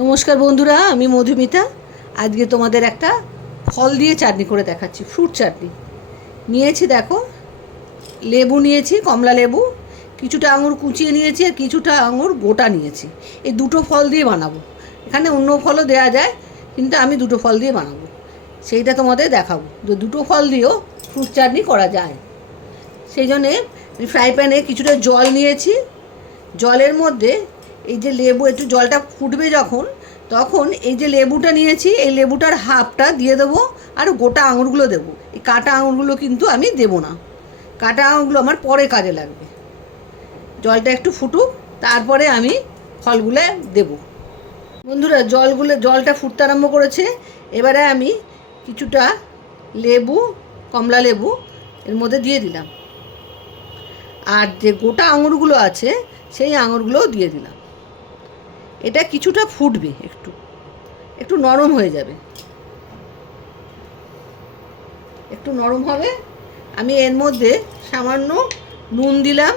নমস্কার বন্ধুরা, আমি মধুমিতা। আজকে তোমাদের একটা ফল দিয়ে চাটনি করে দেখাচ্ছি, ফ্রুট চাটনি। নিয়েছি দেখো, লেবু নিয়েছি, কমলা লেবু, কিছুটা আঙুর কুচিয়ে নিয়েছি আর কিছুটা আঙুর গোটা নিয়েছি। এই দুটো ফল দিয়ে বানাবো। এখানে অন্য ফলও দেওয়া যায়, কিন্তু আমি দুটো ফল দিয়ে বানাবো, সেইটা তোমাদের দেখাবো যে দুটো ফল দিয়েও ফ্রুট চাটনি করা যায়। সেই জন্যে আমি ফ্রাই প্যানে কিছুটা জল নিয়েছি। জলের মধ্যে এই যে লেবু, একটু জলটা ফুটবে যখন, তখন এই যে লেবুটা নিয়েছি এই লেবুটার হাফটা দিয়ে দেবো, আর গোটা আঙুরগুলো দেবো। এই কাটা আঙুরগুলো কিন্তু আমি দেবো না, কাটা আঙুরগুলো আমার পরে কাজে লাগবে। জলটা একটু ফুটুক, তারপরে আমি ফলগুলো দেব। বন্ধুরা, জলটা ফুটতে আরম্ভ করেছে। এবারে আমি কিছুটা লেবু, কমলা লেবু এর মধ্যে দিয়ে দিলাম, আর যে গোটা আঙুরগুলো আছে সেই আঙুরগুলোও দিয়ে দিলাম। এটা কিছুটা ফুটবে, একটু একটু নরম হয়ে যাবে, একটু নরম হবে। আমি এর মধ্যে সামান্য নুন দিলাম,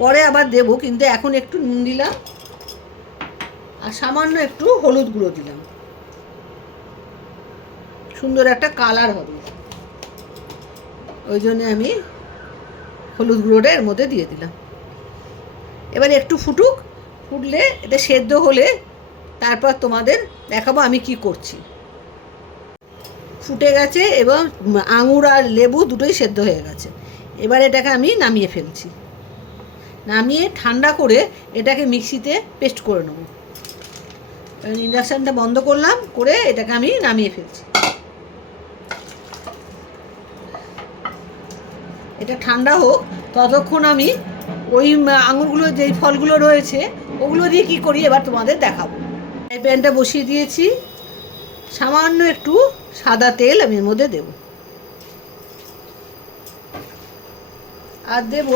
পরে আবার দেব, কিন্তু এখন একটু নুন দিলাম আর সামান্য একটু হলুদ গুঁড়ো দিলাম। সুন্দর একটা কালার হবে, ওই জন্যে আমি হলুদ গুঁড়োটা এর মধ্যে দিয়ে দিলাম। এবার একটু ফুটুক, ফুটলে এটা সেদ্ধ হলে তারপর তোমাদের দেখাবো আমি কি করছি। ফুটে গেছে এবং আঙুর আর লেবু দুটোই সেদ্ধ হয়ে গেছে। এবার এটাকে আমি নামিয়ে ফেলছি। নামিয়ে ঠান্ডা করে এটাকে মিক্সিতে পেস্ট করে নেব। ইন্ডাকশানটা বন্ধ করলাম, করে এটাকে আমি নামিয়ে ফেলছি। এটা ঠান্ডা হোক, ততক্ষণ আমি ওই আঙুরগুলো, যেই ফলগুলো রয়েছে ওগুলো দিয়ে কী করি এবার তোমাদের দেখাবো। এই প্যানটা বসিয়ে দিয়েছি, সামান্য একটু সাদা তেল আমি এর মধ্যে দেব, আর দেব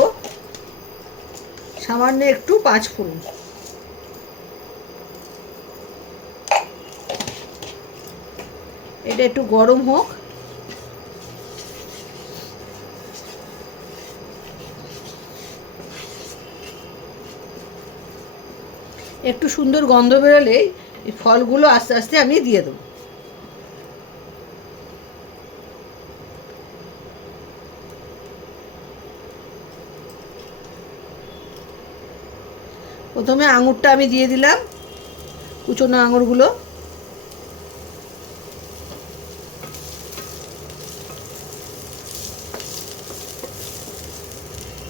সামান্য একটু পাঁচফোড়ন। এটা একটু গরম হোক। একটু সুন্দর গন্ধ বেরোলেই এই ফলগুলো আস্তে আস্তে আমি দিয়ে দেবো। প্রথমে আঙুরটা আমি দিয়ে দিলাম, কুচনো আঙুরগুলো।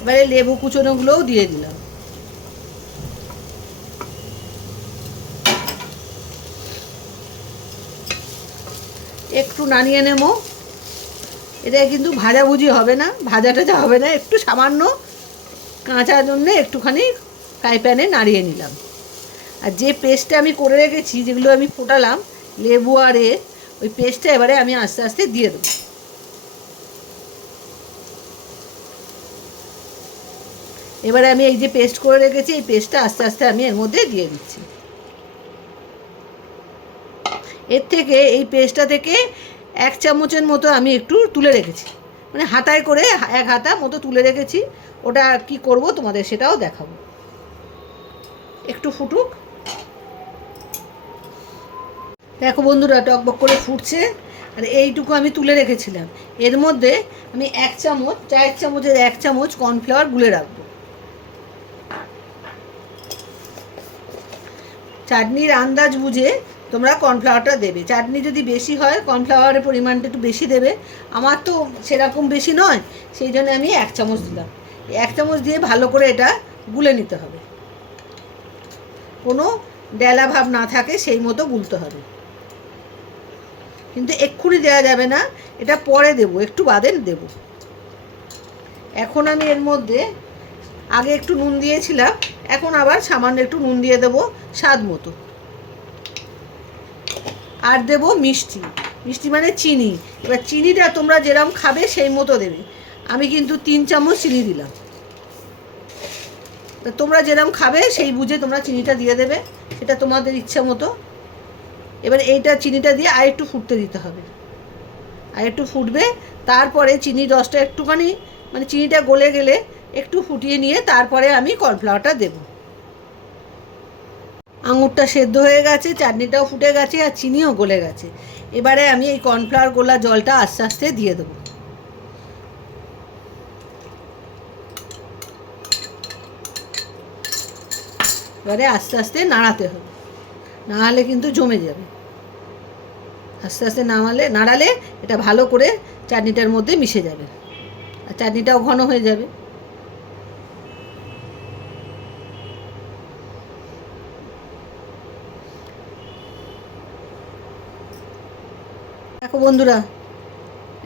এবারে লেবু কুচনোগুলোও দিয়ে দিলাম। একটু নাড়িয়ে নেব। এটা কিন্তু ভাজাভুজি হবে না, ভাজা টাজা হবে না, একটু সামান্য কাঁচার জন্যে একটুখানি ফ্রাই প্যানে নাড়িয়ে নিলাম। আর যে পেস্টটা আমি করে রেখেছি, যেগুলো আমি ফোটালাম লেবু আর ওই পেস্টটা এবারে আমি আস্তে আস্তে দিয়ে দেবো। এবারে আমি এই যে পেস্ট করে রেখেছি এই পেস্টটা আস্তে আস্তে আমি এর মধ্যে দিয়ে দিচ্ছি। এর থেকে, এই পেস্টটা থেকে 1 চামচের মতো আমি একটু তুলে রেখেছি, মানে হাতায় করে 1 হাতা মতো তুলে রেখেছি। ওটা কি করব তোমাদের সেটাও দেখাবো। একটু ফুটুক। দেখো বন্ধুরা, টকবক করে ফুটছে। আর এইটুকু আমি তুলে রেখেছিলাম, এর মধ্যে আমি 1 চামচ, চায়ের চামচের 1 চামচ কর্নফ্লাওয়ার গুলে রাখবো। চাটনির আন্দাজ বুঝে তোমরা কর্নফ্লাওয়ারটা দেবে। চাটনি যদি বেশি হয় কর্নফ্লাওয়ারের পরিমাণটা একটু বেশি দেবে। আমার তো সেরকম বেশি নয়, সেই জন্য আমি 1 চামচ দিলাম। 1 চামচ দিয়ে ভালো করে এটা গুলে নিতে হবে, কোনো ডেলা ভাব না থাকে সেই মতো গুলতে হবে। কিন্তু এক্ষুনি দেওয়া যাবে না, এটা পরে দেব, একটু বাদে দেব। এখন আমি এর মধ্যে, আগে একটু নুন দিয়েছিলাম, এখন আবার সামান্য একটু নুন দিয়ে দেবো স্বাদ মতো। আর দেব মিষ্টি, মিষ্টি মানে চিনি। এবার চিনিটা তোমরা যেরকম খাবে সেই মতো দেবে। আমি কিন্তু 3 চামচ চিনি দিলাম, তা তোমরা যেরকম খাবে সেই বুঝে তোমরা চিনিটা দিয়ে দেবে, সেটা তোমাদের ইচ্ছা মতো। এবার এইটা চিনিটা দিয়ে আর একটু ফুটতে দিতে হবে, আর একটু ফুটবে। তারপরে চিনির রসটা একটুখানি, মানে চিনিটা গলে গেলে একটু ফুটিয়ে নিয়ে তারপরে আমি কর্নফ্লাওয়ারটা দেব। আঙুরটা সেদ্ধ হয়ে গেছে, চাটনিটাও ফুটে গেছে, আর চিনিও গলে গেছে। এবারে আমি এই কর্নফ্লাওয়ার গোলা জলটা আস্তে আস্তে দিয়ে দেবো। এবারে আস্তে আস্তে নাড়াতে হবে, নাড়ালে কিন্তু জমে যাবে। আস্তে আস্তে নাড়ালে এটা ভালো করে চাটনিটার মধ্যে মিশে যাবে, আর চাটনিটাও ঘন হয়ে যাবে। দেখো বন্ধুরা,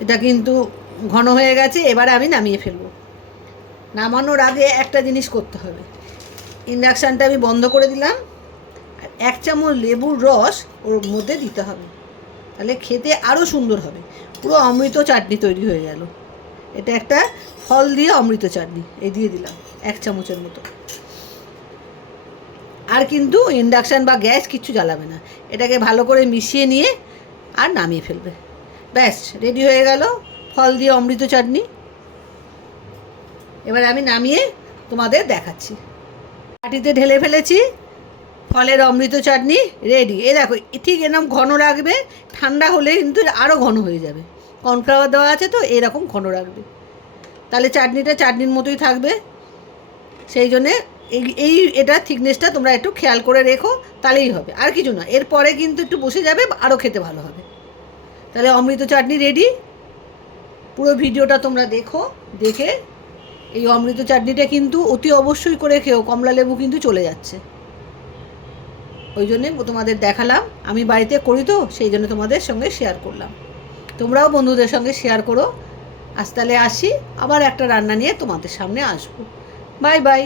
এটা কিন্তু ঘন হয়ে গেছে। এবারে আমি নামিয়ে ফেলবো। নামানোর আগে একটা জিনিস করতে হবে, ইন্ডাকশানটা আমি বন্ধ করে দিলাম, আর 1 চামচ লেবুর রস ওর মধ্যে দিতে হবে, তাহলে খেতে আরও সুন্দর হবে। পুরো অমৃত চাটনি তৈরি হয়ে গেল। এটা একটা ফল দিয়ে অমৃত চাটনি, এই দিয়ে দিলাম 1 চামচের মতো। আর কিন্তু ইন্ডাকশান বা গ্যাস কিচ্ছু জ্বালাবে না, এটাকে ভালো করে মিশিয়ে নিয়ে আর নামিয়ে ফেলবে। ব্যাস রেডি হয়ে গেল ফল দিয়ে অমৃত চাটনি। এবার আমি নামিয়ে তোমাদের দেখাচ্ছি। বাটিতে ঢেলে ফেলেছি, ফলের অমৃত চাটনি রেডি। এ দেখো, ঠিক এরকম ঘন রাখবে, ঠান্ডা হলে কিন্তু আরও ঘন হয়ে যাবে। কর্নফ্লাওয়ার দেওয়া আছে তো এরকম ঘন রাখবে, তাহলে চাটনিটা চাটনির মতোই থাকবে। সেই জন্যে এটা থিকনেসটা তোমরা একটু খেয়াল করে রেখো, তাহলেই হবে, আর কিছু না। এরপরে কিন্তু একটু বসে যাবে, আরও খেতে ভালো হবে। তাহলে অমৃত চাটনি রেডি। পুরো ভিডিওটা তোমরা দেখো, দেখে এই অমৃত চাটনিটা কিন্তু অতি অবশ্যই করে খেও, কমলা লেবু কিন্তু চলে যাচ্ছে। ওই জন্যে তোমাদের দেখালাম, আমি বাড়িতে করি তো সেই জন্য তোমাদের সঙ্গে শেয়ার করলাম। তোমরাও বন্ধুদের সঙ্গে শেয়ার করো। আজ তাহলে আসি, আবার একটা রান্না নিয়ে তোমাদের সামনে আসবো। Bye bye.